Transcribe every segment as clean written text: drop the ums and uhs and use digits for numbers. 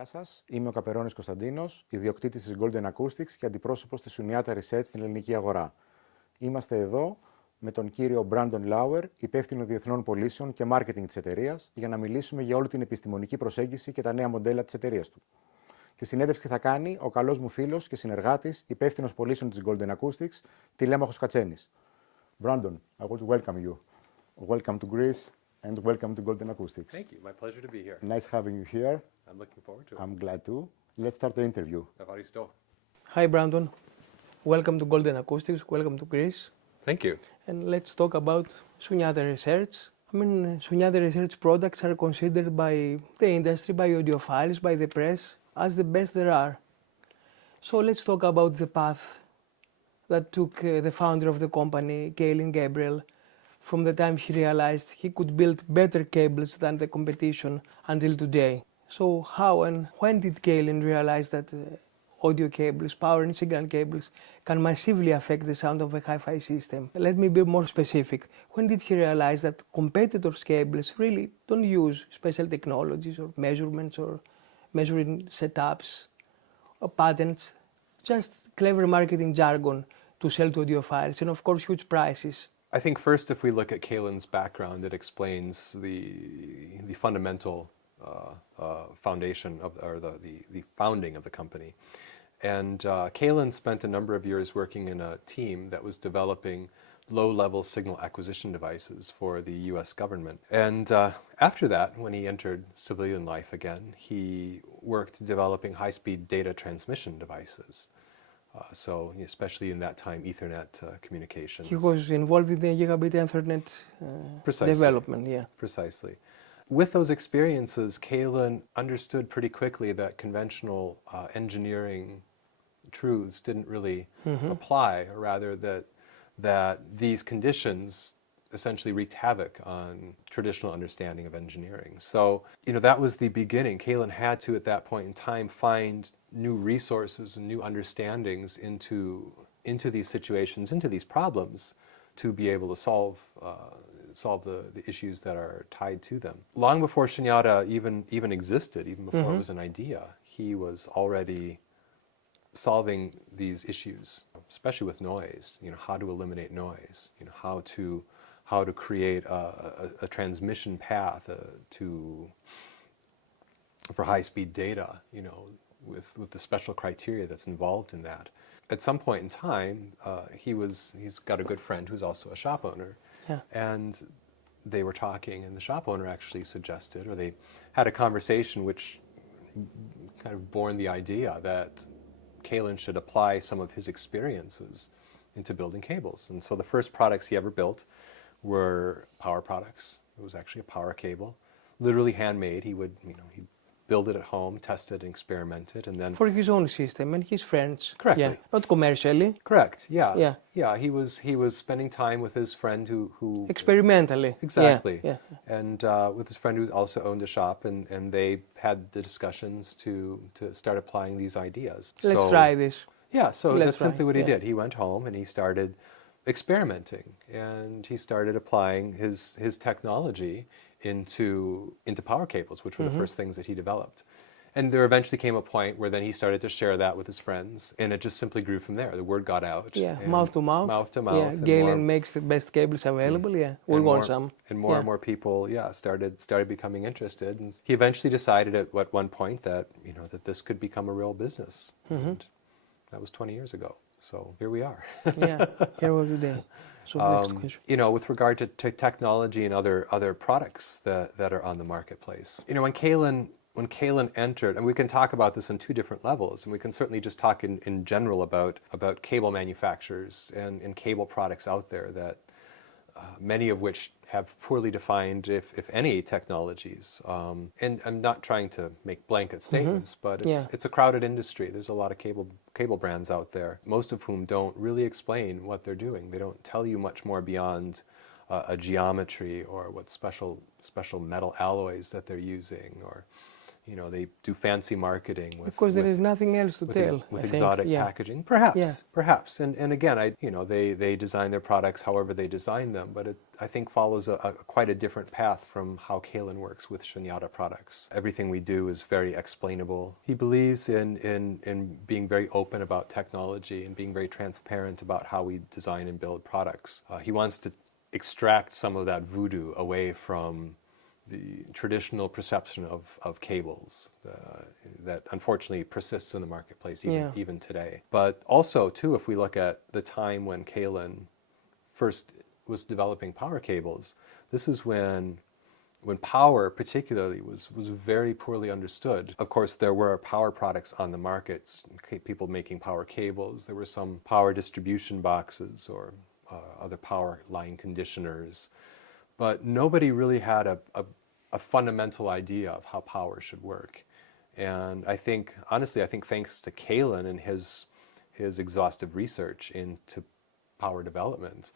Γεια σας, είμαι ο Καπερώνης Κωνσταντίνος, ιδιοκτήτης της Golden Acoustics και αντιπρόσωπος της Shunyata Research στην ελληνική αγορά. Είμαστε εδώ με τον κύριο Brandon Lauer, υπεύθυνο διεθνών πωλήσεων και marketing της εταιρείας, για να μιλήσουμε για όλη την επιστημονική προσέγγιση και τα νέα μοντέλα της εταιρείας του. Τη συνέντευξη θα κάνει ο καλός μου φίλος και συνεργάτης, υπεύθυνος πωλήσεων της Golden Acoustics, Tilemachos Katsenis. Brandon, I want to welcome you. Welcome to Greece and welcome to Golden Acoustics. Thank you. My pleasure to be here. Nice having you here. I'm looking forward to it. I'm glad to. Let's start the interview. Hi, Brandon. Welcome to Golden Acoustics. Welcome to Greece. Thank you. And let's talk about Shunyata Research. Shunyata Research products are considered by the industry, by audiophiles, by the press, as the best there are. So let's talk about the path that took the founder of the company, Kaelin Gabriel, from the time he realized he could build better cables than the competition until today. So how and when did Kaelin realize that audio cables, power and signal cables can massively affect the sound of a hi-fi system? Let me be more specific. When did he realize that competitors' cables really don't use special technologies or measurements or measuring setups or patents, just clever marketing jargon to sell to audiophiles and of course huge prices? I think first, if we look at Kaelin's background, it explains the fundamental foundation of, or the founding of the company. And Kaelin spent a number of years working in a team that was developing low-level signal acquisition devices for the US government. And after that, when he entered civilian life again, he worked developing high-speed data transmission devices. So especially in that time, Ethernet communications. He was involved in the gigabit Ethernet development, yeah. Precisely. With those experiences, Kaelin understood pretty quickly that conventional engineering truths didn't really apply, or rather that these conditions essentially wreaked havoc on traditional understanding of engineering. So, that was the beginning. Kaelin had to, at that point in time, find new resources and new understandings into these situations, into these problems, to be able to solve the issues that are tied to them. Long before Shunyata even existed, even before it was an idea, he was already solving these issues, especially with noise. How to eliminate noise. How to create a transmission path for high-speed data. With the special criteria that's involved in that. At some point in time, he's got a good friend who's also a shop owner. Yeah. And they were talking, and the shop owner actually suggested, or they had a conversation which kind of born the idea that Kaelin should apply some of his experiences into building cables. And so the first products he ever built were power products. It was actually a power cable, literally handmade. He would, he'd build it at home, test it, and experiment it, and then for his own system and his friends. Correctly. Yeah, not commercially. Correct. Yeah. Yeah. Yeah. He was spending time with his friend who Experimentally. Exactly. Yeah. And with his friend who also owned a shop, and they had the discussions to start applying these ideas. Let's try this. Yeah. So that's try. simply what he did. He went home and he started experimenting, and he started applying his technology into power cables, which were the first things that he developed. And there eventually came a point where then he started to share that with his friends, and it just simply grew from there. The word got out. Yeah, mouth to mouth. Mouth to mouth. Yeah, Kaelin makes the best cables available. Yeah, we want some. And more and more people, started becoming interested. And he eventually decided at one point that that this could become a real business. And that was 20 years ago. So here we are. Yeah, here we are today. So next question. With regard to technology and other products that are on the marketplace. When Kaelin entered, and we can talk about this on two different levels, and we can certainly just talk in general about cable manufacturers and cable products out there that many of which have poorly defined, if any, technologies. And I'm not trying to make blanket statements, but it's a crowded industry. There's a lot of cable brands out there, most of whom don't really explain what they're doing. They don't tell you much more beyond a geometry or what special metal alloys that they're using, or they do fancy marketing with Because there is nothing else to tell. With I think. exotic Yeah. packaging, perhaps, and again, they design their products however they design them, but it I think follows quite a different path from how Kalin works with Shunyata products. Everything we do is very explainable. He believes in being very open about technology and being very transparent about how we design and build products. He wants to extract some of that voodoo away from the traditional perception of cables that unfortunately persists in the marketplace even today. But also, too, if we look at the time when Kalin first was developing power cables, this is when power particularly was very poorly understood. Of course, there were power products on the market, people making power cables. There were some power distribution boxes or other power line conditioners. But nobody really had a fundamental idea of how power should work. And honestly, I think thanks to Kalin and his exhaustive research into power development,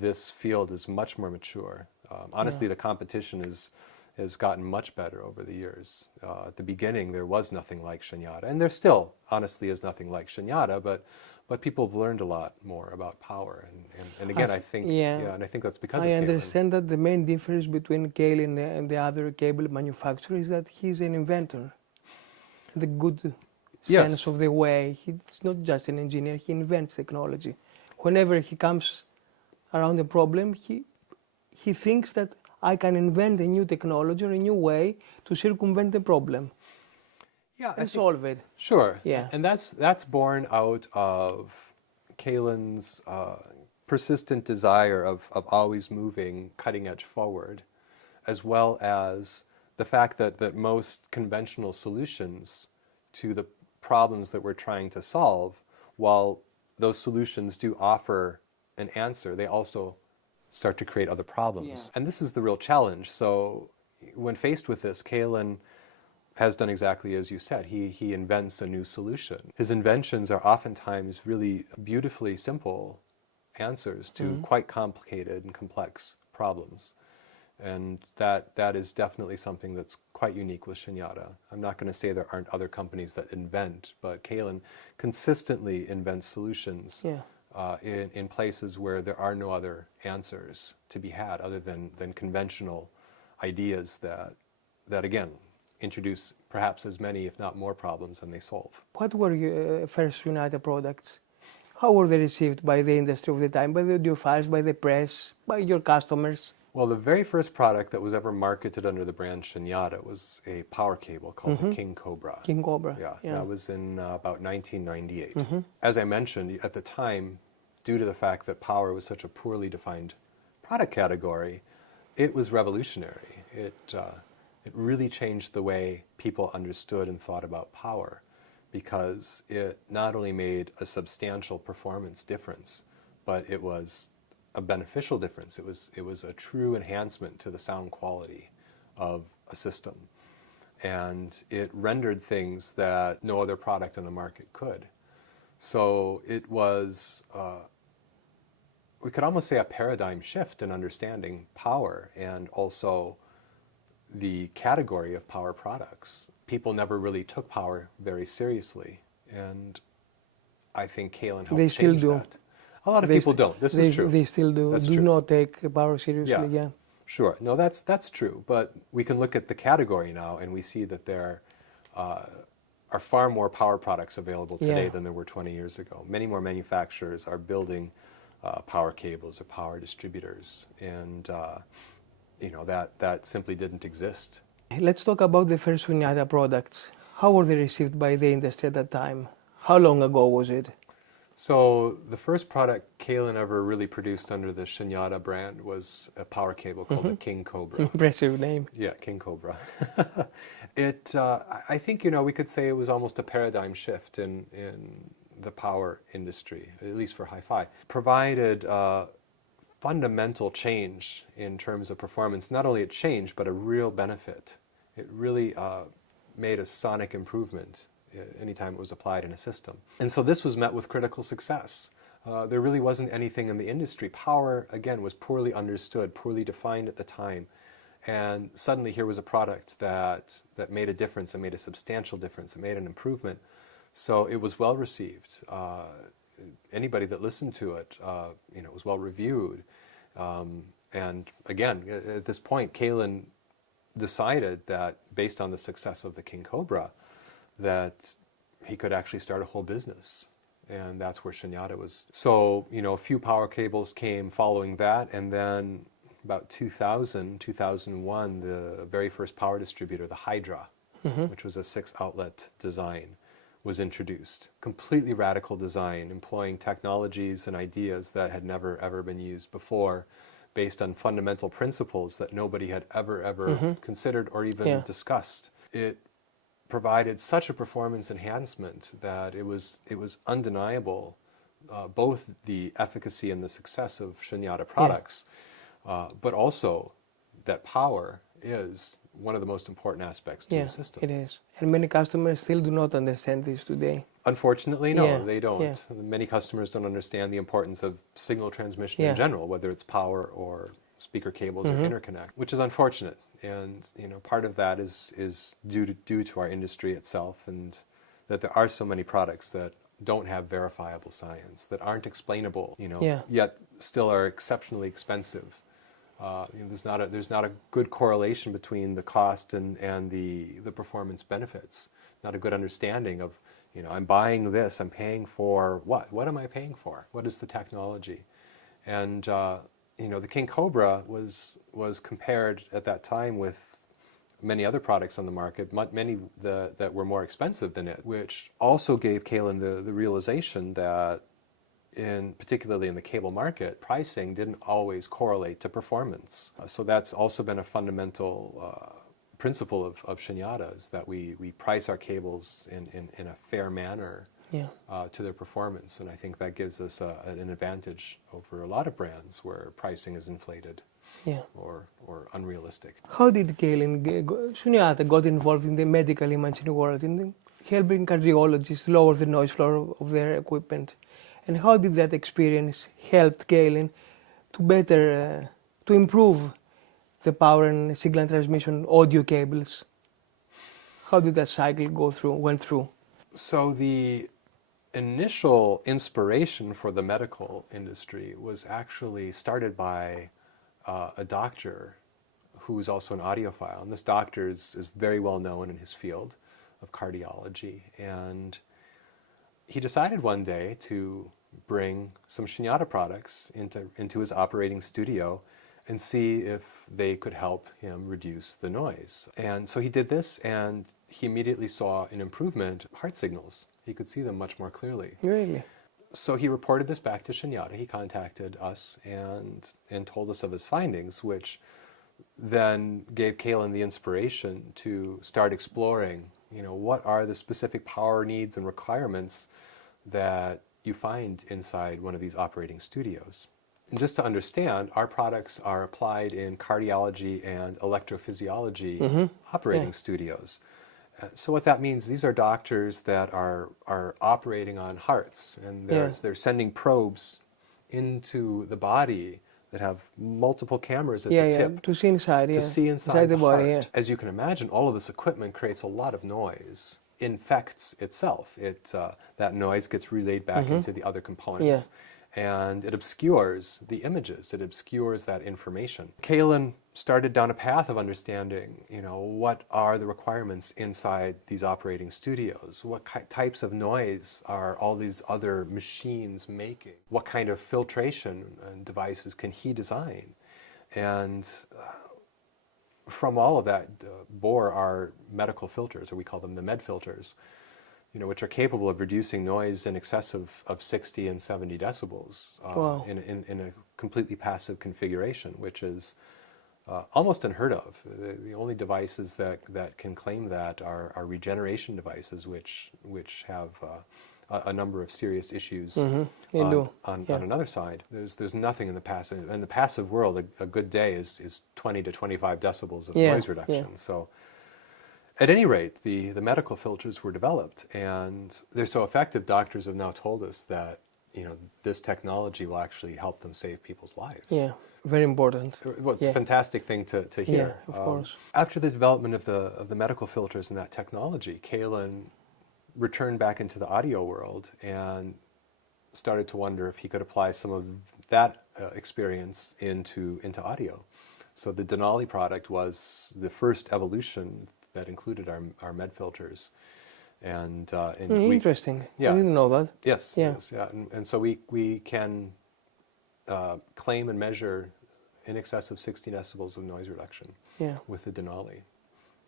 this field is much more mature. Honestly, the competition has gotten much better over the years. At the beginning, there was nothing like Shunyata, and there still, honestly, is nothing like Shunyata, but people have learned a lot more about power. And again, I think that's because of Kalin. I understand that the main difference between Kalin and the other cable manufacturer is that he's an inventor. The good sense of the way. He's not just an engineer, he invents technology. Whenever he comes around a problem, he thinks that I can invent a new technology or a new way to circumvent the problem. And solve it. Sure. Yeah. And that's born out of Kalin's persistent desire of always moving cutting edge forward, as well as the fact that most conventional solutions to the problems that we're trying to solve, while those solutions do offer an answer, they also start to create other problems. And this is the real challenge. So when faced with this, Kalin has done exactly as you said. He invents a new solution. His inventions are oftentimes really beautifully simple answers to quite complicated and complex problems. And that is definitely something that's quite unique with Shunyata. I'm not going to say there aren't other companies that invent, but Kalin consistently invents solutions in places where there are no other answers to be had other than conventional ideas that again, introduce perhaps as many, if not more, problems than they solve. What were your first Shunyata products? How were they received by the industry of the time, by the audiophiles, by the press, by your customers? Well, the very first product that was ever marketed under the brand Shunyata was a power cable called the King Cobra. King Cobra. Yeah, that was in about 1998. As I mentioned, at the time, due to the fact that power was such a poorly defined product category, it was revolutionary. It really changed the way people understood and thought about power, because it not only made a substantial performance difference, but it was a beneficial difference. It was a true enhancement to the sound quality of a system. And it rendered things that no other product on the market could. So it was, we could almost say, a paradigm shift in understanding power and also the category of power products. People never really took power very seriously, and I think Kalin helped change that. A lot of people don't. This is true. They still do. Not take power seriously. Yeah. Sure. No, that's true. But we can look at the category now, and we see that there are far more power products available today than there were 20 years ago. Many more manufacturers are building power cables or power distributors, and that simply didn't exist. Let's talk about the first Shunyata products. How were they received by the industry at that time? How long ago was it? So the first product Kalin ever really produced under the Shunyata brand was a power cable called the King Cobra. Impressive name. Yeah, King Cobra. I think, we could say it was almost a paradigm shift in the power industry, at least for hi-fi. Provided fundamental change in terms of performance. Not only a change, but a real benefit. It really made a sonic improvement anytime it was applied in a system. And so this was met with critical success. There really wasn't anything in the industry. Power, again, was poorly understood, poorly defined at the time. And suddenly here was a product that made a difference, and made a substantial difference, and made an improvement. So it was well received. Anybody that listened to it, it was well reviewed. And again, at this point, Kalin decided that based on the success of the King Cobra, that he could actually start a whole business. And that's where Shunyata was. So, a few power cables came following that, and then about 2000, 2001, the very first power distributor, the Hydra, which was a 6-outlet design, was introduced. Completely radical design, employing technologies and ideas that had never ever been used before, based on fundamental principles that nobody had ever considered or even discussed. It provided such a performance enhancement that it was undeniable, both the efficacy and the success of Shunyata products, but also that power is one of the most important aspects to the system. It is. And many customers still do not understand this today. Unfortunately, no, they don't. Many customers don't understand the importance of signal transmission in general, whether it's power or speaker cables or interconnect, which is unfortunate. And part of that is due to our industry itself, and that there are so many products that don't have verifiable science, that aren't explainable, yet still are exceptionally expensive. There's not a good correlation between the cost and the performance benefits. Not a good understanding of, I'm buying this, I'm paying for what? What am I paying for? What is the technology? And the King Cobra was compared at that time with many other products on the market, many that were more expensive than it, which also gave Kalin the realization that, particularly in the cable market, pricing didn't always correlate to performance. So that's also been a fundamental principle of Shunyata, is that we price our cables in a fair manner to their performance. And I think that gives us an advantage over a lot of brands where pricing is inflated or unrealistic. How did Shunyata got involved in the medical imaging world, in helping cardiologists lower the noise floor of their equipment? And how did that experience help Kalin to improve the power and signal transmission audio cables? How did that cycle went through? So the initial inspiration for the medical industry was actually started by a doctor who was also an audiophile. And this doctor is very well known in his field of cardiology. And he decided one day to bring some Shunyata products into his operating studio and see if they could help him reduce the noise. And so he did this, and he immediately saw an improvement in heart signals. He could see them much more clearly. Really? So he reported this back to Shunyata. He contacted us and told us of his findings, which then gave Kalin the inspiration to start exploring, what are the specific power needs and requirements that you find inside one of these operating studios. And just to understand, our products are applied in cardiology and electrophysiology operating studios. So what that means, these are doctors that are operating on hearts, and they're sending probes into the body that have multiple cameras at the tip to see inside, to see inside the body. heart. As you can imagine, all of this equipment creates a lot of noise, infects itself. That noise gets relayed back into the other components. And it obscures the images, it obscures that information. Kalin started down a path of understanding, what are the requirements inside these operating studios? What types of noise are all these other machines making? What kind of filtration devices can he design? And from all of that bore our medical filters, or we call them the med filters, which are capable of reducing noise in excess of 60 and 70 decibels in a completely passive configuration, which is almost unheard of. The only devices that can claim that are regeneration devices, which have a number of serious issues on another side. There's nothing in the passive. In the passive world, a good day is 20 to 25 decibels of noise reduction. So at any rate, the medical filters were developed, and they're so effective, doctors have now told us that this technology will actually help them save people's lives. very important. Well, it's a fantastic thing to hear. Yeah, of course. After the development of the medical filters and that technology, Kalen returned back into the audio world and started to wonder if he could apply some of that experience into audio. So the Denali product was the first evolution that included our med filters. And interesting. Yeah, I didn't know that. Yes. Yeah. Yes, yeah. And so we can claim and measure in excess of 60 decibels of noise reduction with the Denali.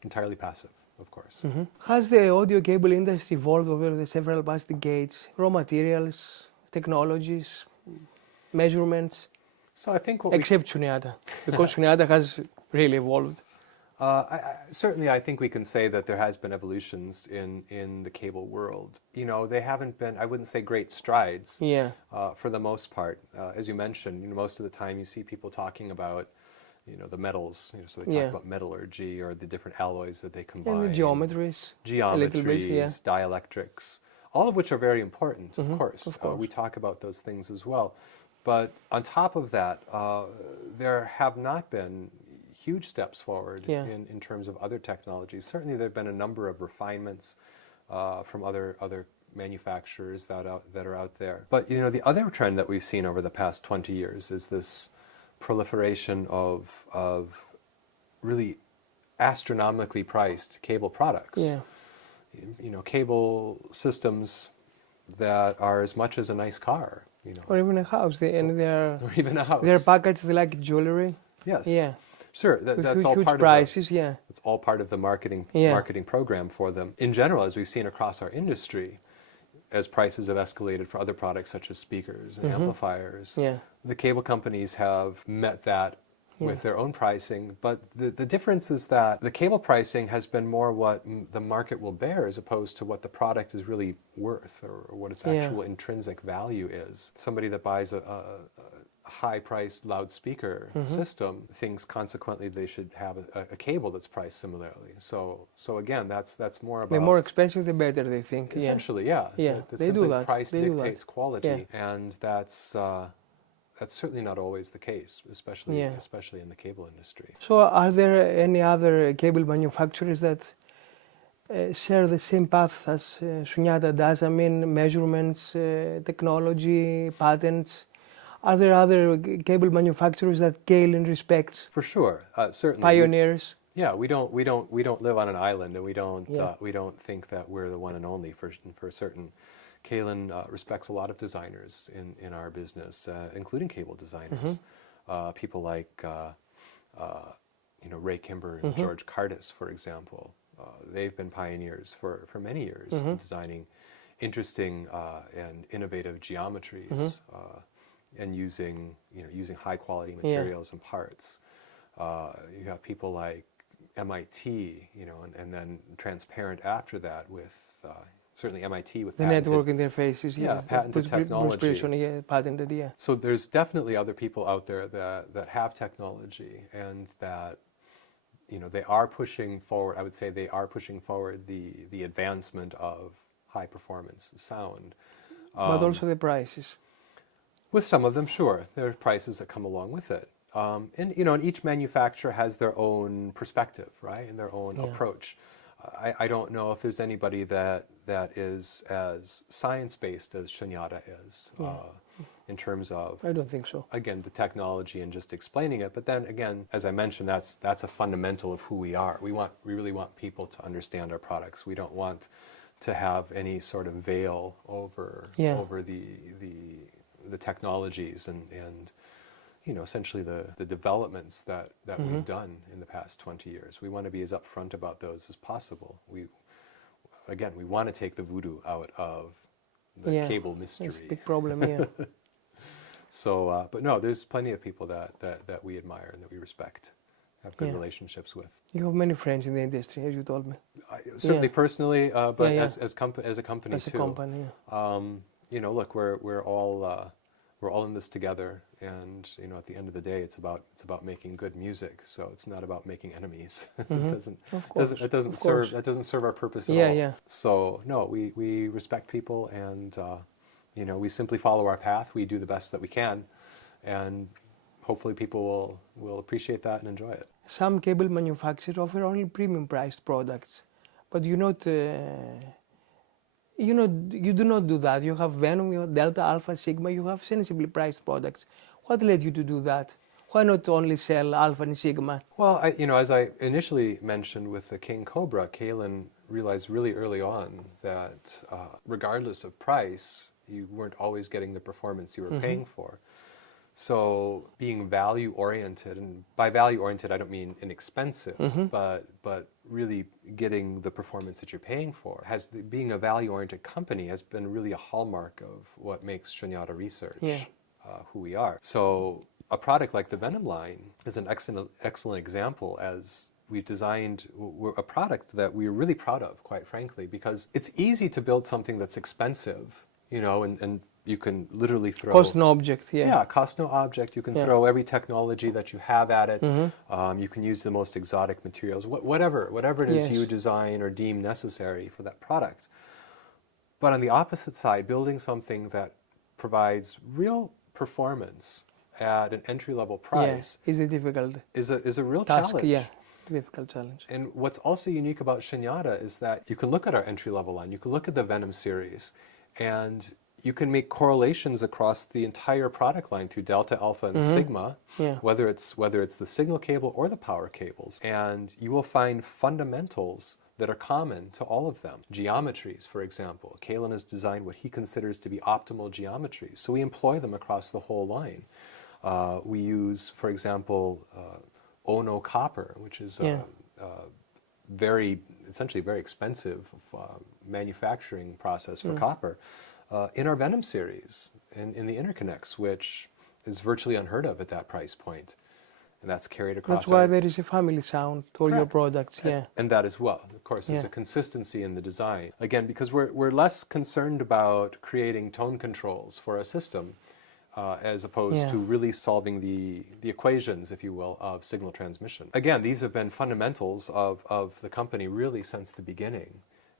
Entirely passive, of course. Mm-hmm. Has the audio cable industry evolved over the several past decades? Raw materials, technologies, measurements? So I think except Shunyata, because Shunyata has really evolved. Certainly, I think we can say that there has been evolutions in the cable world. You know, they haven't been, I wouldn't say great strides. Yeah. For the most part, as you mentioned, most of the time you see people talking about, the metals. So they talk about metallurgy or the different alloys that they combine. And the geometries. Geometries, dielectrics, all of which are very important, of course. We talk about those things as well. But on top of that, there have not been huge steps forward in terms of other technologies. Certainly there have been a number of refinements from other manufacturers that are out there. But the other trend that we've seen over the past 20 years is this proliferation of really astronomically priced cable products. Yeah. Cable systems that are as much as a nice car. Or even a house. Or even a house. They're packaged like jewelry. Yes. Yeah. Sure, that's all huge part prices, of it's all part of the marketing program for them. In general, as we've seen across our industry, as prices have escalated for other products such as speakers and amplifiers, the cable companies have met that with their own pricing. But the difference is that the cable pricing has been more what the market will bear as opposed to what the product is really worth or what its actual intrinsic value is. Somebody that buys a high-priced loudspeaker system thinks consequently they should have a cable that's priced similarly. So again, that's more about... The more expensive, the better, they think. Essentially, They do that. Price dictates quality, and that's certainly not always the case, especially in the cable industry. So are there any other cable manufacturers that share the same path as Shunyata does? I mean, measurements, technology, patents. Are there other cable manufacturers that Kalen respects? For sure, certainly. Pioneers. We don't live on an island, and we don't think that we're the one and only for certain. Kalen respects a lot of designers in our business, including cable designers. People like Ray Kimber and George Cardis, for example. They've been pioneers for many years in designing interesting and innovative geometries. And using high quality materials and parts. You have people like MIT, and then transparent after that with certainly MIT with the network interfaces. Patented technology. Patented. So there's definitely other people out there that have technology and that they are pushing forward. I would say they are pushing forward the advancement of high performance sound. But also the prices. With some of them, sure. There are prices that come along with it. And each manufacturer has their own perspective, right, and their own approach. I don't know if there's anybody that is as science-based as Shunyata is in terms of... I don't think so. Again, the technology and just explaining it. But then again, as I mentioned, that's a fundamental of who we are. We really want people to understand our products. We don't want to have any sort of veil over the technologies and essentially the developments that we've done in the past 20 years. We want to be as upfront about those as possible. We want to take the voodoo out of the cable mystery. That's a big problem, So, but no, there's plenty of people that we admire and that we respect, have good relationships with. You have many friends in the industry, as you told me. Certainly personally, but as a company too. As a company, look, we're all in this together, and at the end of the day, it's about making good music. So it's not about making enemies. It doesn't serve our purpose at all. So no, we respect people, and we simply follow our path. We do the best that we can, and hopefully people will appreciate that and enjoy it. Some cable manufacturers offer only premium priced products, but you do not do that. You have Venom, you have Delta, Alpha, Sigma, you have sensibly priced products. What led you to do that? Why not only sell Alpha and Sigma? Well, as I initially mentioned with the King Cobra, Kalen realized really early on that regardless of price, you weren't always getting the performance you were paying for. So being value-oriented, and by value-oriented I don't mean inexpensive, but really getting the performance that you're paying for. Being a value-oriented company has been really a hallmark of what makes Shunyata Research who we are. So a product like the Venom line is an excellent example, as we've designed a product that we're really proud of, quite frankly, because it's easy to build something that's expensive, and you can literally throw... Cost no object, Yeah, cost no object. You can throw every technology that you have at it. You can use the most exotic materials, whatever it is you design or deem necessary for that product. But on the opposite side, building something that provides real performance at an entry-level price is a difficult is a real task, challenge. Difficult challenge. And what's also unique about Shunyata is that you can look at our entry-level line, you can look at the Venom series, and you can make correlations across the entire product line through Delta, Alpha, and Sigma, whether it's the signal cable or the power cables, and you will find fundamentals that are common to all of them. Geometries, for example. Kalen has designed what he considers to be optimal geometries, so we employ them across the whole line. We use, for example, Ono copper, which is essentially very expensive manufacturing process for copper, in our Venom series, in the interconnects, which is virtually unheard of at that price point. And that's carried across. That's why there is a family sound to all your products, And that as well. Of course, there's a consistency in the design. Again, because we're less concerned about creating tone controls for a system, as opposed to really solving the equations, if you will, of signal transmission. Again, these have been fundamentals of the company really since the beginning,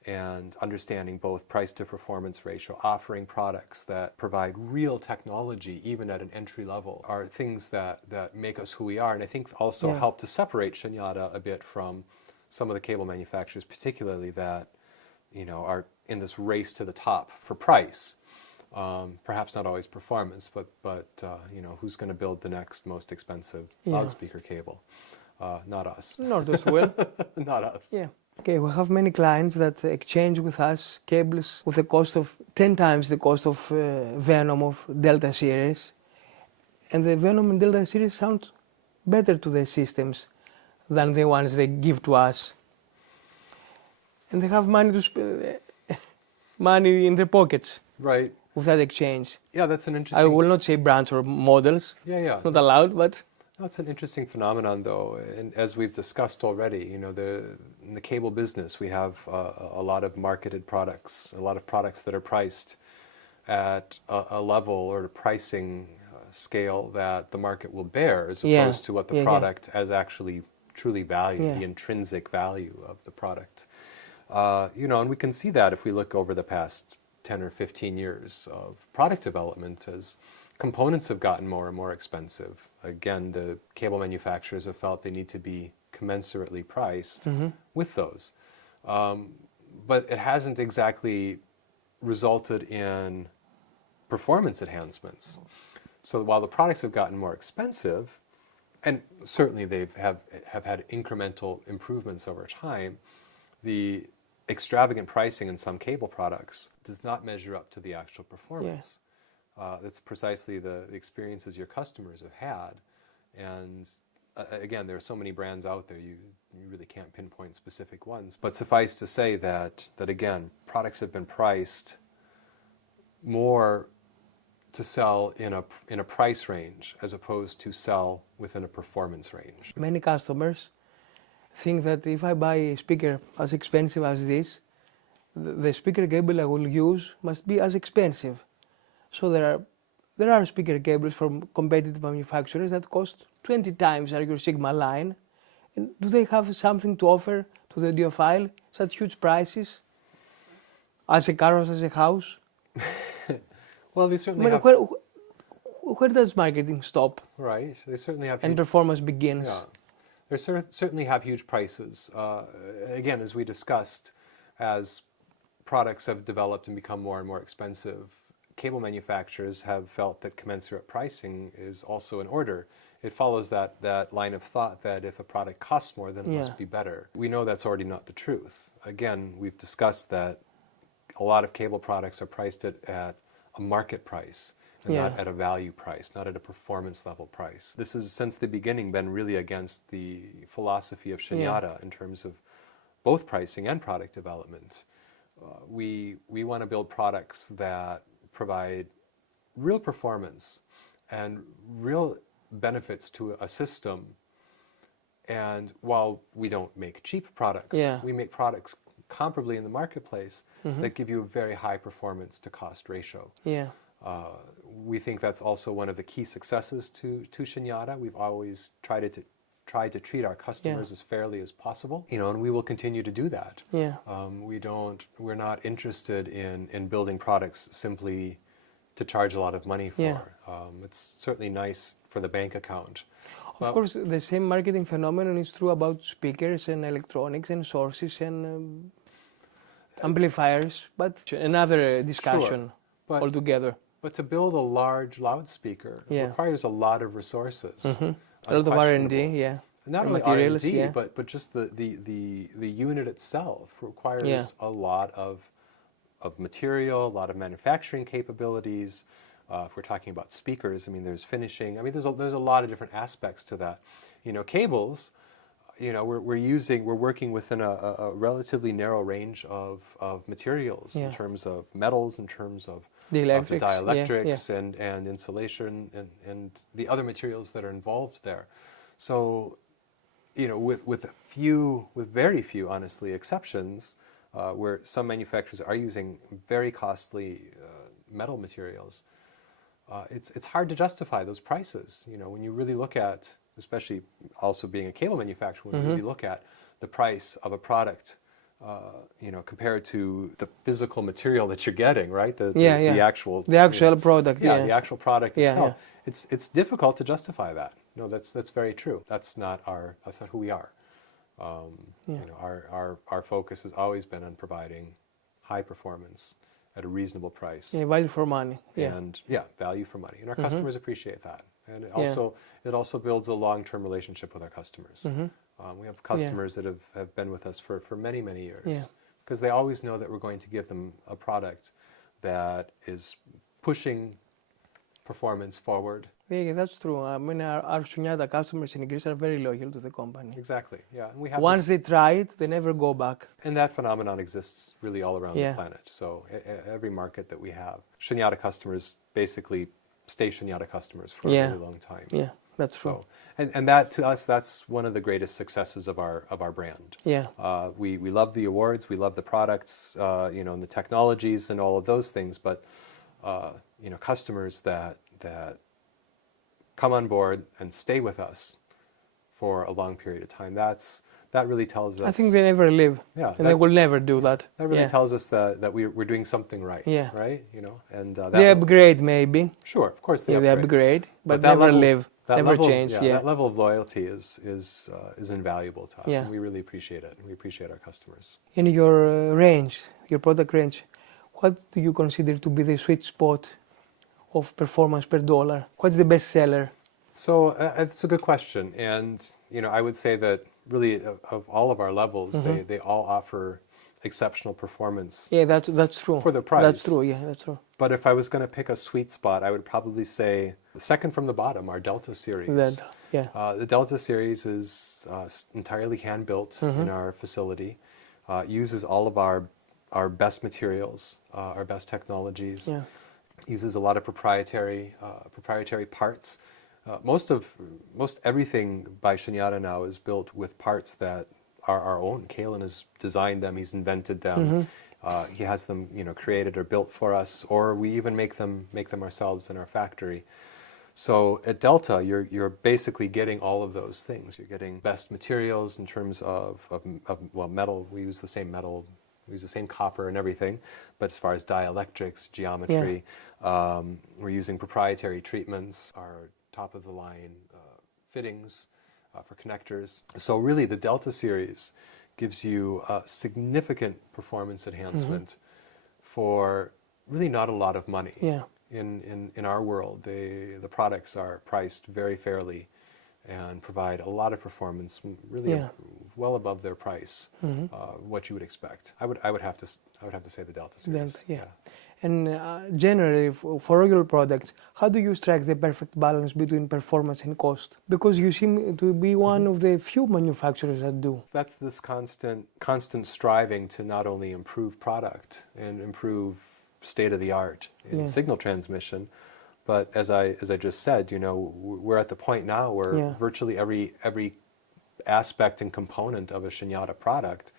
and understanding both price to performance ratio, offering products that provide real technology even at an entry level, are things that make us who we are, and I think also help to separate Shunyata a bit from some of the cable manufacturers, particularly that are in this race to the top for price. Perhaps not always performance, but who's going to build the next most expensive loudspeaker cable? Not us. Not as well. Not us. Yeah. Okay, we have many clients that exchange with us cables with a cost of 10 times the cost of Venom of Delta series, and the Venom and Delta series sound better to their systems than the ones they give to us, and they have money in their pockets. Right. With that exchange. Yeah, that's an interesting... I will not say brands or models. Yeah. Not allowed, but... That's an interesting phenomenon, though, and as we've discussed already, in the cable business we have a lot of marketed products, a lot of products that are priced at a level or a pricing scale that the market will bear, as opposed to what the product has actually truly valued, the intrinsic value of the product. And we can see that if we look over the past 10 or 15 years of product development, as components have gotten more and more expensive. Again, the cable manufacturers have felt they need to be commensurately priced with those. But it hasn't exactly resulted in performance enhancements. So while the products have gotten more expensive, and certainly they have had incremental improvements over time, the extravagant pricing in some cable products does not measure up to the actual performance. That's precisely the experiences your customers have had. And again, there are so many brands out there, you really can't pinpoint specific ones. But suffice to say that again, products have been priced more to sell in a price range as opposed to sell within a performance range. Many customers think that if I buy a speaker as expensive as this, the speaker cable I will use must be as expensive. So there are speaker cables from competitive manufacturers that cost 20 times your Sigma line. And do they have something to offer to the audiophile, such huge prices? As a car or as a house? Well, they certainly have... where does marketing stop Right. They certainly have and huge, performance begins? yeah. They certainly have huge prices. Again, as we discussed, as products have developed and become more and more expensive, cable manufacturers have felt that commensurate pricing is also in order. It follows that line of thought that if a product costs more, then it must be better. We know that's already not the truth. Again, we've discussed that a lot of cable products are priced at a market price and not at a value price, not at a performance level price. This has since the beginning been really against the philosophy of Shunyata in terms of both pricing and product development. We want to build products that provide real performance and real benefits to a system. And while we don't make cheap products, we make products comparably in the marketplace that give you a very high performance to cost ratio. We think that's also one of the key successes to Shunyata. We've always tried to treat our customers as fairly as possible, and we will continue to do that. We're not interested in building products simply to charge a lot of money for. It's certainly nice for the bank account. Of course, the same marketing phenomenon is true about speakers and electronics and sources and amplifiers, but another discussion altogether. But to build a large loudspeaker requires a lot of resources. A lot of R&D, Not only R&D, but just the unit itself requires a lot of material, a lot of manufacturing capabilities. If we're talking about speakers, I mean, there's finishing. I mean, there's a lot of different aspects to that. Cables, we're working within a relatively narrow range of materials in terms of metals, in terms of the dielectrics and insulation and the other materials that are involved there. So, with very few, honestly, exceptions, where some manufacturers are using very costly metal materials, it's hard to justify those prices. When you really look at, especially also being a cable manufacturer, when you really look at the price of a product, compared to the physical material that you're getting, right? The actual product. The actual product itself. It's difficult to justify that. No, that's very true. That's not who we are. Our focus has always been on providing high performance at a reasonable price. Value for money. And value for money. And our customers appreciate that. And it also builds a long-term relationship with our customers. We have customers that have been with us for many, many years. Because they always know that we're going to give them a product that is pushing performance forward. Yeah, that's true. I mean, our Shunyata customers in Greece are very loyal to the company. Exactly, yeah. And we have once they try it, they never go back. And that phenomenon exists really all around the planet. So every market that we have, Shunyata customers basically stay Shunyata customers for a really long time. Yeah, that's true. And that, to us, that's one of the greatest successes of our brand. We love the awards, we love the products, and the technologies and all of those things, but customers that come on board and stay with us for a long period of time, that really tells us... I think they never leave, and they will never do that. That really tells us that we're doing something right, right? And they upgrade maybe. Sure, of course they upgrade, but never leave, never change. That level of loyalty is invaluable to us, and we really appreciate it, and we appreciate our customers. In your range, your product range, what do you consider to be the sweet spot of performance per dollar? What's the best seller? So it's a good question, and I would say that really of all of our levels, they all offer exceptional performance. Yeah, that's true. For the price. That's true. Yeah, that's true. But if I was going to pick a sweet spot, I would probably say the second from the bottom, our Delta series. The Delta series is entirely hand built in our facility. Uses all of our best materials, our best technologies. Uses a lot of proprietary parts. Most everything by Shunyata now is built with parts that are our own. Kalen has designed them. He's invented them. He has them, created or built for us, or we even make them ourselves in our factory. So at Delta, you're basically getting all of those things. You're getting best materials in terms of metal. We use the same metal, We use the same copper and everything, but as far as dielectrics, geometry, we're using proprietary treatments, our top-of-the-line fittings for connectors. So really the Delta series gives you a significant performance enhancement for really not a lot of money. Yeah. In our world, the products are priced very fairly and provide a lot of performance, really well above their price, what you would expect. I would have to say the Delta series. And generally, for all your products, how do you strike the perfect balance between performance and cost? Because you seem to be one of the few manufacturers that do. That's this constant striving to not only improve product and improve state-of-the-art in signal transmission, but as I just said, you know, we're at the point now where virtually every aspect and component of a Shunyata product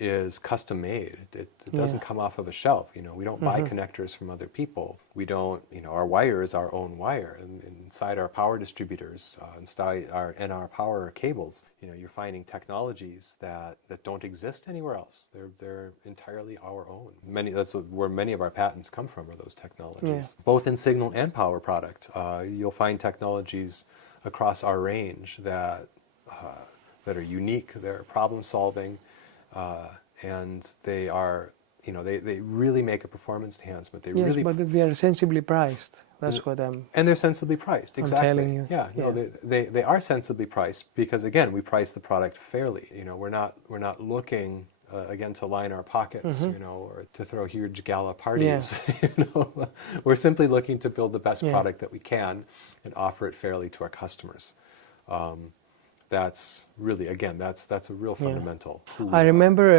is custom made. It doesn't come off of a shelf. You know, we don't buy connectors from other people. We don't, you know, our wire is our own wire, and inside our power distributors, inside our power cables, you know, you're finding technologies that don't exist anywhere else. They're entirely our own. That's where many of our patents come from, are those technologies. Both in signal and power product, you'll find technologies across our range that are unique. They're problem solving. And they are, you know, they really make a performance enhancement. But they are sensibly priced. That's what and they're sensibly priced, exactly. I'm telling you. No, they are sensibly priced because, again, we price the product fairly. You know, we're not looking again to line our pockets, you know, or to throw huge gala parties. You know, we're simply looking to build the best product that we can and offer it fairly to our customers. That's really, again, that's a real fundamental. I remember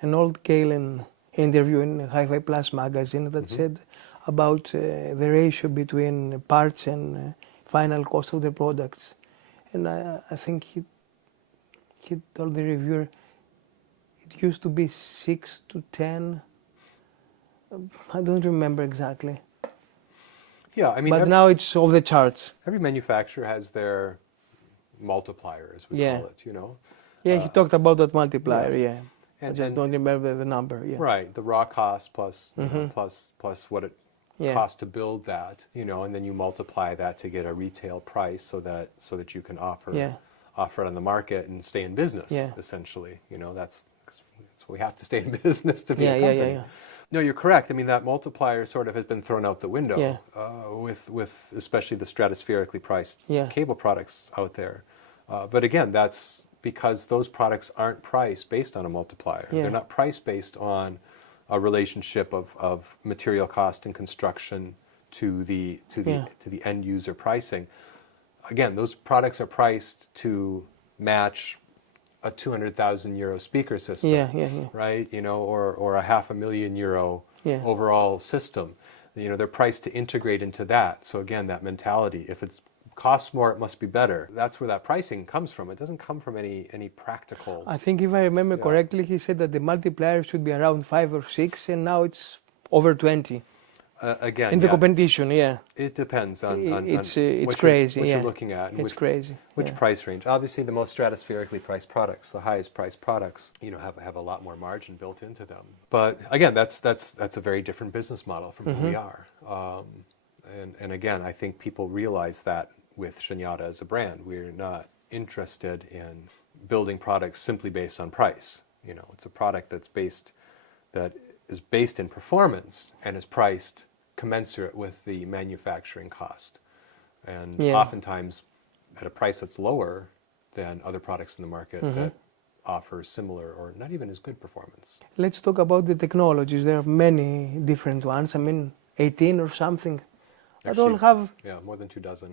an old Kalen interview in Hi-Fi Plus magazine that said about the ratio between parts and final cost of the products, and I think he told the reviewer it used to be 6 to 10. I don't remember exactly. Yeah, I mean, but now it's off the charts. Every manufacturer has their multiplier, as we call it, you know. Yeah, he talked about that multiplier, I just don't remember the number. Right, the raw cost plus you know, plus what it costs to build that, you know, and then you multiply that to get a retail price so that you can offer it on the market and stay in business, essentially. You know, that's we have to stay in business to be a company. No, you're correct. I mean, that multiplier sort of has been thrown out the window with especially the stratospherically priced cable products out there. But again, that's because those products aren't priced based on a multiplier. They're not priced based on a relationship of material cost and construction to the end user pricing. Again, those products are priced to match a 200,000 euro speaker system, right? You know, or a €500,000 overall system. You know, they're priced to integrate into that. So again, that mentality, if it costs more, it must be better. That's where that pricing comes from. It doesn't come from any practical. I think if I remember correctly, he said that the multiplier should be around 5 or 6, and now it's over 20. Again, in the competition, it depends on it's crazy. What you're looking at, and it's crazy. Which price range? Obviously, the most stratospherically priced products, the highest priced products, you know, have a lot more margin built into them. But again, that's a very different business model from who we are. And again, I think people realize that with Shunyata as a brand, we're not interested in building products simply based on price. You know, it's a product that is based in performance and is priced commensurate with the manufacturing cost, and oftentimes at a price that's lower than other products in the market that offer similar or not even as good performance. Let's talk about the technologies. There are many different ones. I mean, 18 or something. Actually, all have more than 24.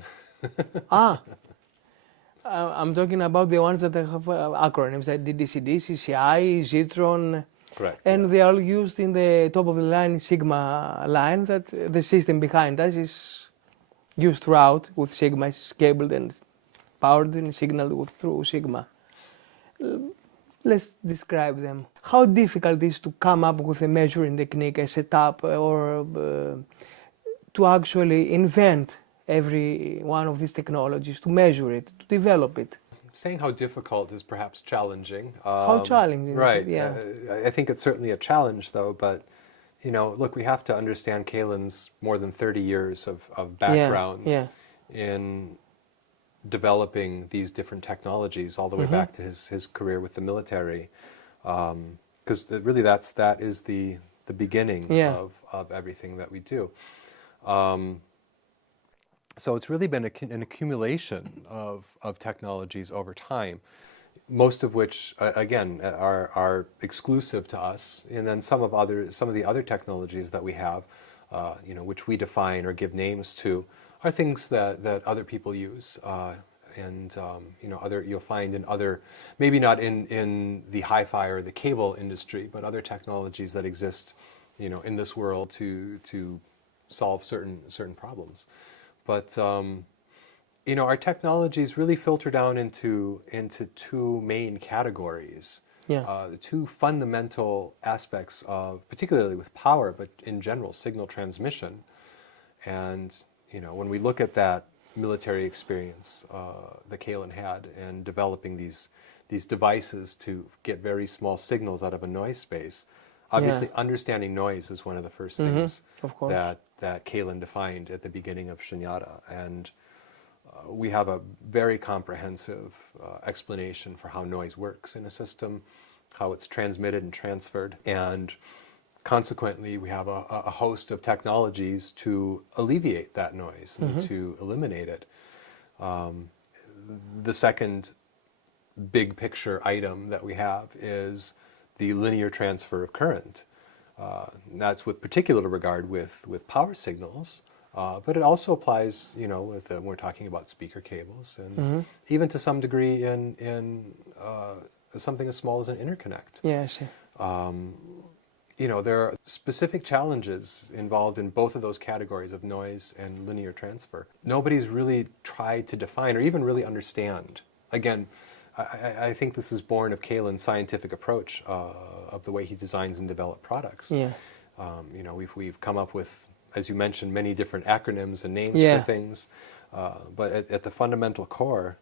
I'm talking about the ones that have acronyms like DDCD, CCI, Zitron. Correct. And they are used in the top of the line Sigma line that the system behind us is used throughout with Sigma. It's cabled and powered and signaled through Sigma. Let's describe them. How difficult it is to come up with a measuring technique, a setup, or to actually invent every one of these technologies, to measure it, to develop it? saying how difficult is perhaps challenging. How challenging? Right. Yeah. I think it's certainly a challenge, though. But look, we have to understand Kaelin's more than 30 years of background in developing these different technologies, all the way back to his career with the military, because really that is the beginning of everything that we do. So it's really been an accumulation of technologies over time, most of which, again, are exclusive to us, and then some of the other technologies that we have, which we define or give names to, are things that other people use, and you'll find in other, maybe not in the hi-fi or the cable industry, but other technologies that exist, in this world to solve certain problems. But our technologies really filter down into two main categories. The two fundamental aspects of, particularly with power, but in general, signal transmission. And when we look at that military experience that Kaelin had in developing these devices to get very small signals out of a noise space, obviously understanding noise is one of the first things that Kaelin defined at the beginning of Shunyata. And we have a very comprehensive explanation for how noise works in a system, how it's transmitted and transferred, and consequently we have a host of technologies to alleviate that noise and to eliminate it. The second big picture item that we have is the linear transfer of current. That's with particular regard with power signals, but it also applies, when we're talking about speaker cables, and even to some degree in something as small as an interconnect. Yes. There are specific challenges involved in both of those categories of noise and linear transfer. Nobody's really tried to define or even really understand. Again, I think this is born of Kaelin's scientific approach of the way he designs and develops products. We've come up with, as you mentioned, many different acronyms and names for things, but at the fundamental core,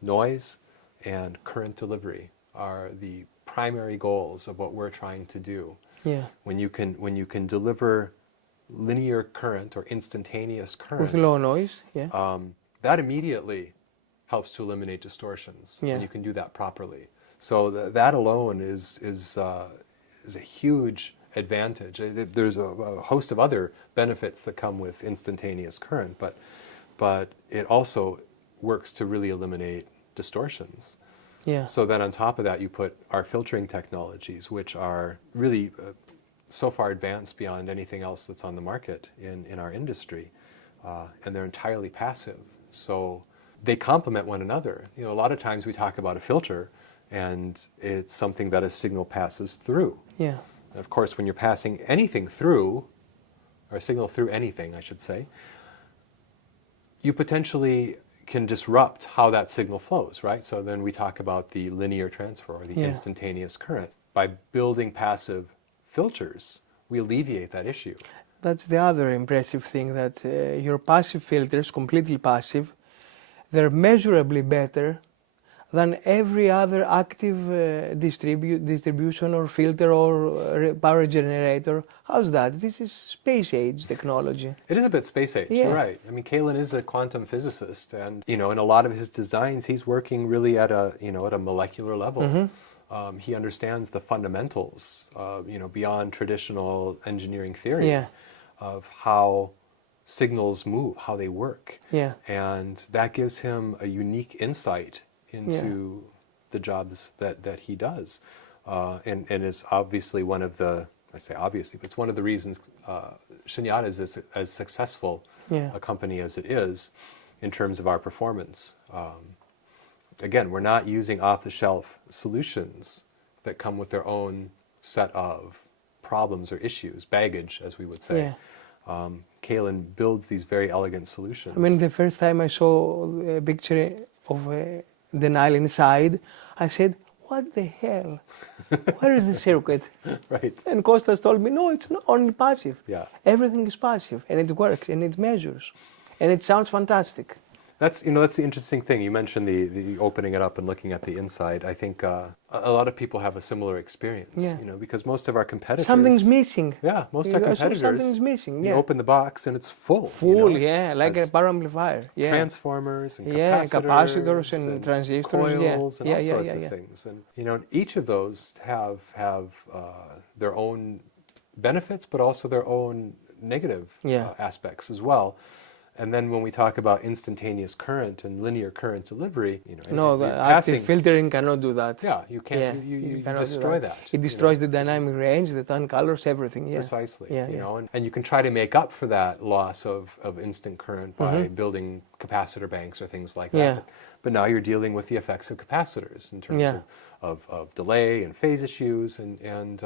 noise and current delivery are the primary goals of what we're trying to do. When you can deliver linear current or instantaneous current with low noise, that immediately helps to eliminate distortions when you can do that properly. So that alone is a huge advantage. There's a host of other benefits that come with instantaneous current, but it also works to really eliminate distortions. So then on top of that, you put our filtering technologies, which are really so far advanced beyond anything else that's on the market in our industry, and they're entirely passive. So they complement one another. A lot of times we talk about a filter, and it's something that a signal passes through. And of course, when you're passing anything through, or a signal through anything, I should say, you potentially can disrupt how that signal flows, right? So then we talk about the linear transfer or the instantaneous current. By building passive filters, we alleviate that issue. That's the other impressive thing, that your passive filters, completely passive, they're measurably better than every other active distribution or filter or power generator. How's that? This is space age technology. It is a bit space age, you're right. I mean, Kaelin is a quantum physicist, and in a lot of his designs, he's working really at a molecular level. He understands the fundamentals, beyond traditional engineering theory of how signals move, how they work. And that gives him a unique insight into the jobs that he does, and is obviously one of the, I say obviously, but it's one of the reasons Shunyata is as successful a company as it is in terms of our performance. Again, we're not using off-the-shelf solutions that come with their own set of problems or issues, baggage, as we would say. Kaelin builds these very elegant solutions. I mean, the first time I saw a picture of the Nile inside, I said, what the hell? Where is the circuit? Right. And Kostas told me, no, it's not only passive. Yeah. Everything is passive, and it works, and it measures, and it sounds fantastic. That's the interesting thing. You mentioned the opening it up and looking at the inside. I think a lot of people have a similar experience. Yeah. Because most of our competitors. Something's missing. Yeah, most of our competitors. Something's missing. You Yeah. open the box and it's full. Full, yeah, like a power amplifier. Yeah. Transformers and capacitors and transistors, coils and all sorts yeah. of things. And each of those have their own benefits, but also their own negative aspects as well. And then when we talk about instantaneous current and linear current delivery, active filtering cannot do that. Yeah, you can't. You destroy that. It destroys the dynamic range, the tone colors, everything. Yeah. Precisely. And you can try to make up for that loss of instant current by building capacitor banks or things like that. But now you're dealing with the effects of capacitors in terms of delay and phase issues, and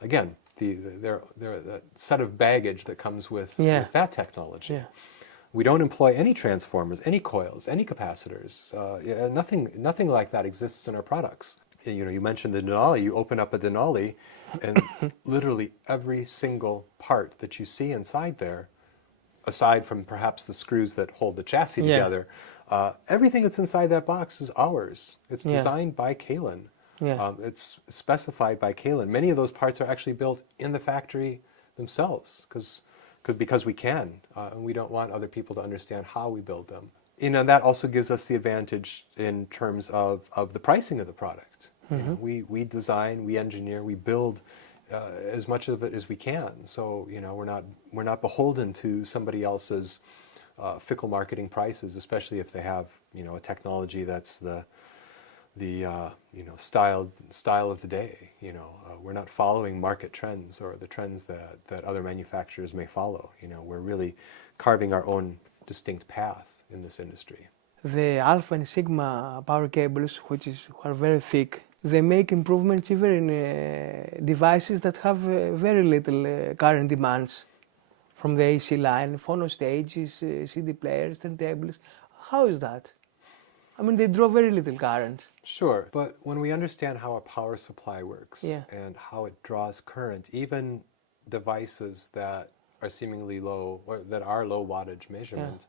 again, the set of baggage that comes with that technology. Yeah. We don't employ any transformers, any coils, any capacitors. Nothing like that exists in our products. You mentioned the Denali. You open up a Denali, and literally every single part that you see inside there, aside from perhaps the screws that hold the chassis together, everything that's inside that box is ours. It's designed by Kalin. It's specified by Kalin. Many of those parts are actually built in the factory themselves, because we can, and we don't want other people to understand how we build them. That also gives us the advantage in terms of the pricing of the product. We design, we engineer, we build as much of it as we can. So we're not beholden to somebody else's fickle marketing prices, especially if they have a technology that's the style of the day. We're not following market trends or the trends that other manufacturers may follow. We're really carving our own distinct path in this industry. The Alpha and Sigma power cables, which are very thick, they make improvements even in devices that have very little current demands, from the AC line, phono stages, CD players, turntables. How is that? I mean, they draw very little current. Sure, but when we understand how a power supply works and how it draws current, even devices that are seemingly low or that are low wattage measurement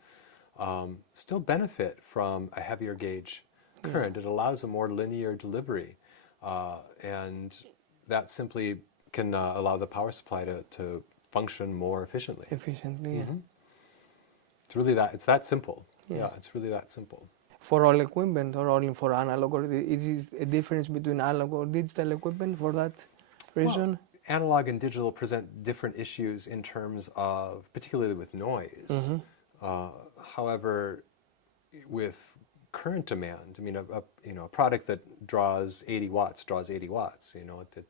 still benefit from a heavier gauge current. It allows a more linear delivery, and that simply can allow the power supply to function more efficiently. It's really it's that simple. It's really that simple. For all equipment, or only for analog, or is there a difference between analog or digital equipment for that reason? Well, analog and digital present different issues in terms of, particularly with noise. However, with current demand, I mean, a product that draws 80 watts draws 80 watts.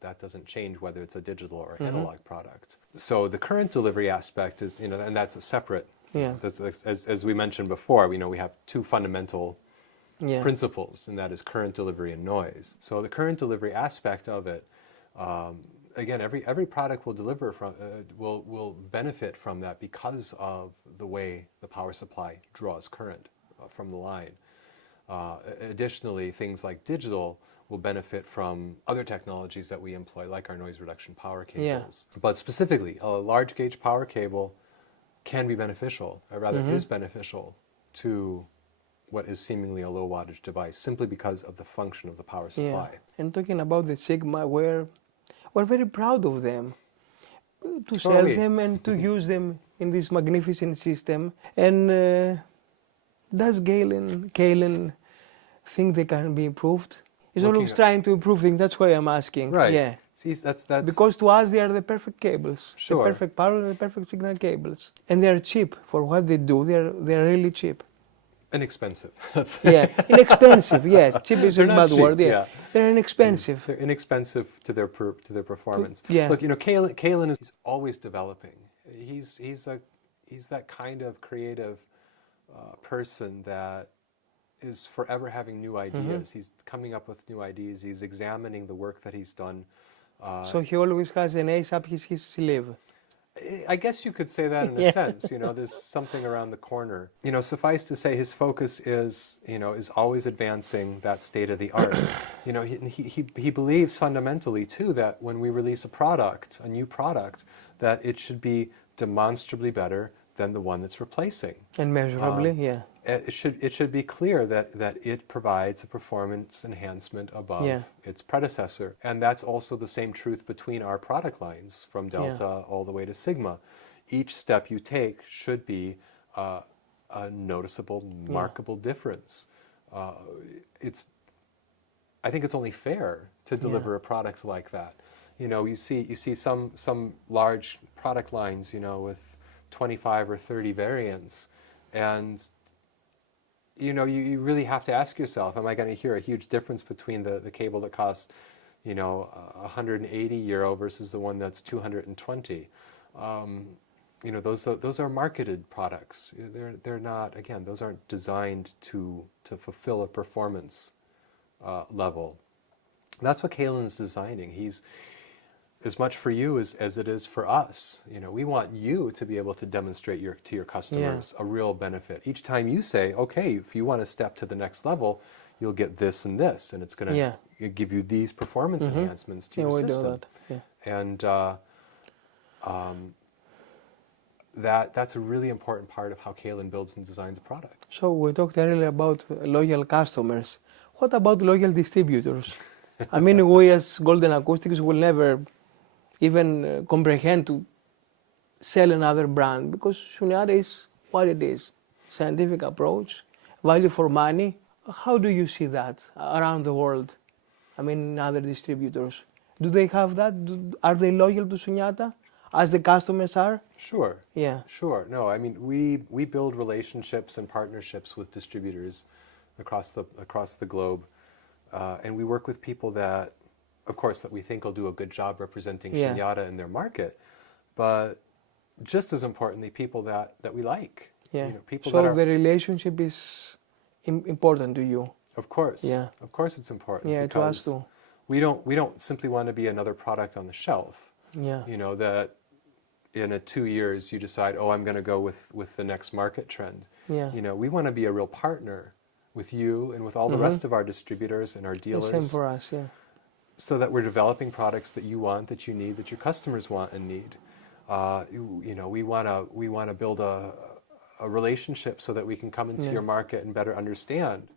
That doesn't change whether it's a digital or analog product. So the current delivery aspect is, and that's a separate. As we mentioned before, we have two fundamental principles, and that is current delivery and noise. So the current delivery aspect of it, again, every product will deliver from will benefit from that because of the way the power supply draws current from the line. Additionally, things like digital will benefit from other technologies that we employ, like our noise reduction power cables. But specifically, a large gauge power cable can be beneficial, or rather is beneficial, to what is seemingly a low wattage device, simply because of the function of the power supply. And talking about the Sigma, we're very proud of them, to sell them and to use them in this magnificent system. And does Kalin think they can be improved? He's always trying to improve things. That's why I'm asking. Right. Yeah. See, that's because to us they are the perfect cables, the perfect power, the perfect signal cables, and they are cheap for what they do. They are really cheap. Inexpensive. Inexpensive. Yes, cheap is a bad word. They're inexpensive. They're inexpensive to their performance. Look, Kalin is always developing. He's that kind of creative person that is forever having new ideas. He's coming up with new ideas. He's examining the work that he's done. So he always has an ace up his sleeve. I guess you could say that in a sense. There's something around the corner. Suffice to say, his focus is always advancing that state of the art. He believes fundamentally too that when we release a new product, that it should be demonstrably better than the one that's replacing. And measurably, it should be clear that it provides a performance enhancement above its predecessor, and that's also the same truth between our product lines from Delta all the way to Sigma. Each step you take should be a noticeable, markable difference. I think it's only fair to deliver a product like that. You see some large product lines, with 25 or 30 variants, and you really have to ask yourself, am I going to hear a huge difference between the cable that costs, 180 euro versus the one that's 220? Those are marketed products. They're not, again, those aren't designed to fulfill a performance level. That's what Kalen's designing. He's as much for you as it is for us. We want you to be able to demonstrate to your customers a real benefit. Each time you say, okay, if you want to step to the next level, you'll get this and this, and it's going to give you these performance enhancements to your system. And that's a really important part of how Kalen builds and designs a product. So we talked earlier about loyal customers. What about loyal distributors? I mean, we as Golden Acoustics will never even comprehend to sell another brand, because Shunyata is what it is. Scientific approach, value for money. How do you see that around the world? I mean, other distributors. Do they have that? Are they loyal to Shunyata as the customers are? Sure. Yeah. Sure. No, I mean, we build relationships and partnerships with distributors across the globe, and we work with people that, of course, that we think will do a good job representing Shunyata in their market, but just as importantly, people that we like. Yeah. People so that are, the relationship is important to you. Of course. Yeah. Of course, it's important. Yeah, to us too. We don't simply want to be another product on the shelf. Yeah. That in 2 years you decide, oh, I'm going to go with the next market trend. Yeah. We want to be a real partner with you and with all the rest of our distributors and our dealers. The same for us, yeah. So that we're developing products that you want, that you need, that your customers want and need. We want to build a relationship so that we can come into your market and better understand,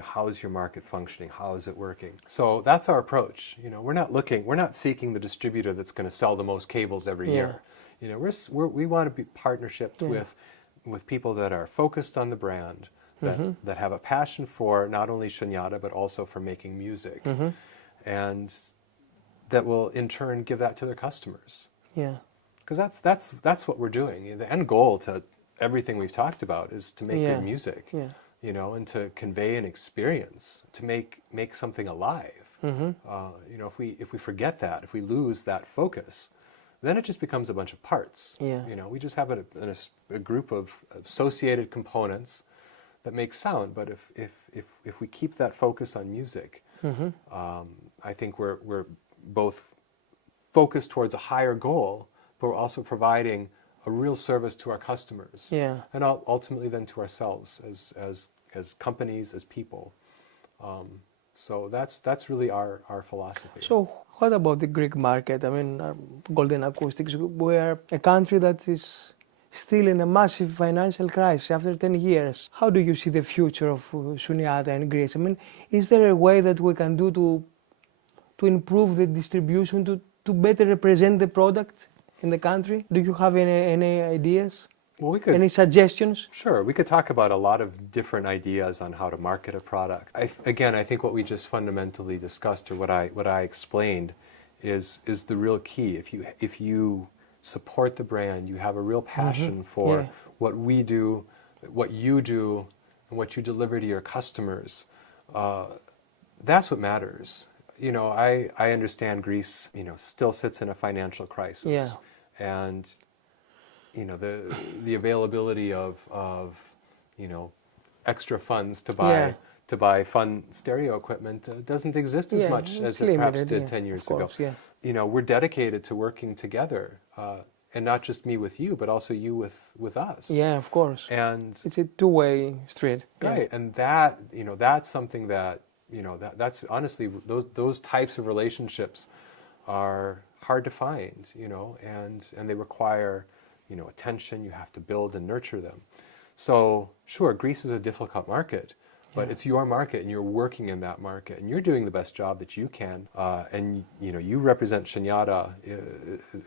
how is your market functioning, how is it working. So that's our approach. We're not seeking the distributor that's going to sell the most cables every year. We want to be partnerships with people that are focused on the brand, that have a passion for not only Shunyata but also for making music, and that will in turn give that to their customers. Yeah. Because that's what we're doing. The end goal to everything we've talked about is to make good music, and to convey an experience, to make something alive. If we forget that, if we lose that focus, then it just becomes a bunch of parts. We just have a group of associated components that make sound. But if we keep that focus on music, I think we're both focused towards a higher goal, but we're also providing a real service to our customers, and ultimately then to ourselves as companies, as people. So that's really our philosophy. So what about the Greek market? I mean, Golden Acoustics, we are a country that is still in a massive financial crisis after 10 years. How do you see the future of Shunyata in Greece? I mean, is there a way that we can do to improve the distribution, to better represent the product in the country? Do you have any ideas? Well, any suggestions? Sure, we could talk about a lot of different ideas on how to market a product. I think what we just fundamentally discussed, or what I explained, is the real key. If you support the brand, you have a real passion for what we do, what you do, and what you deliver to your customers. That's what matters. I understand Greece, still sits in a financial crisis, and the availability of extra funds to buy fun stereo equipment doesn't exist as much as it perhaps did 10 years ago. We're dedicated to working together, and not just me with you, but also you with us. Yeah, of course. And it's a two-way street. Right, and that's something that that's honestly those types of relationships are hard to find, and they require attention. You have to build and nurture them. So sure, Greece is a difficult market, but it's your market and you're working in that market and you're doing the best job that you can. And you represent Shunyata,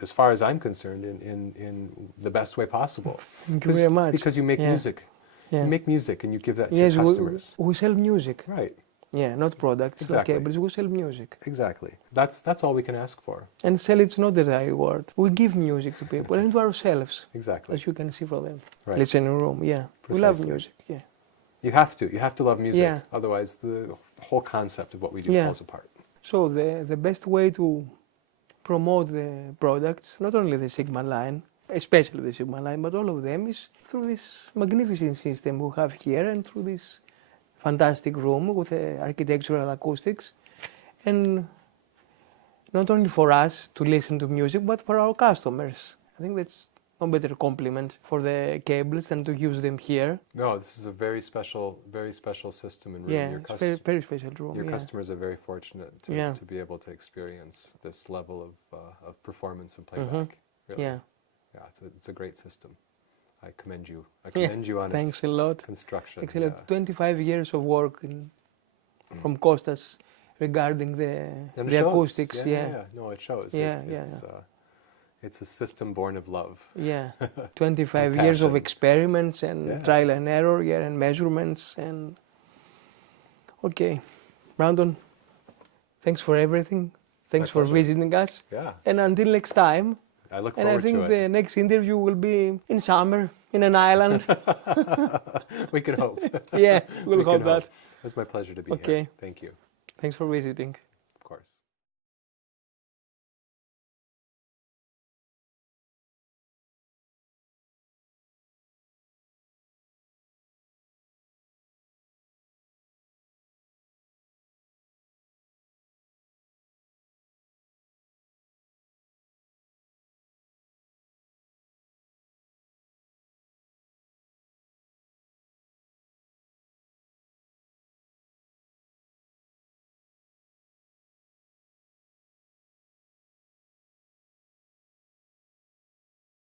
as far as I'm concerned, in the best way possible. Thank you very much. Because you make music. Yeah. You make music and you give that to your customers. We sell music. Right. Yeah, not products, Exactly. not cables. We sell music. Exactly. That's all we can ask for. And sell it's not the reward. We give music to people and to ourselves, Exactly. as you can see from them. Right. Listening room, yeah. We love Precisely. music, yeah. You have to. You have to love music. Yeah. Otherwise, the whole concept of what we do Yeah. falls apart. So the best way to promote the products, not only the Sigma line, especially the Sigma line, but all of them, is through this magnificent system we have here and through this fantastic room with architectural acoustics. And not only for us to listen to music, but for our customers. I think that's no better compliment for the cables than to use them here. No, this is a very special system and room. Yeah, it's very, very special room. Your yeah. customers are very fortunate to be able to experience this level of performance and playback. Really. Yeah. Yeah, it's a great system. I commend you. I commend you on Thanks its a lot. construction. Excellent. Yeah. 25 years of work from Kostas regarding And the it shows. acoustics. Yeah. No, it shows. Yeah, It's a system born of love. Yeah. 25 years of passion. experiments and trial and error, and measurements. And okay, Brandon, thanks for everything. Thanks for visiting us. Yeah. And until next time. I look And forward I think to it. the next interview will be in summer in an island. We can hope. Yeah, we'll We hope can that. It's my pleasure to be Okay. here. Thank you. Thanks for visiting.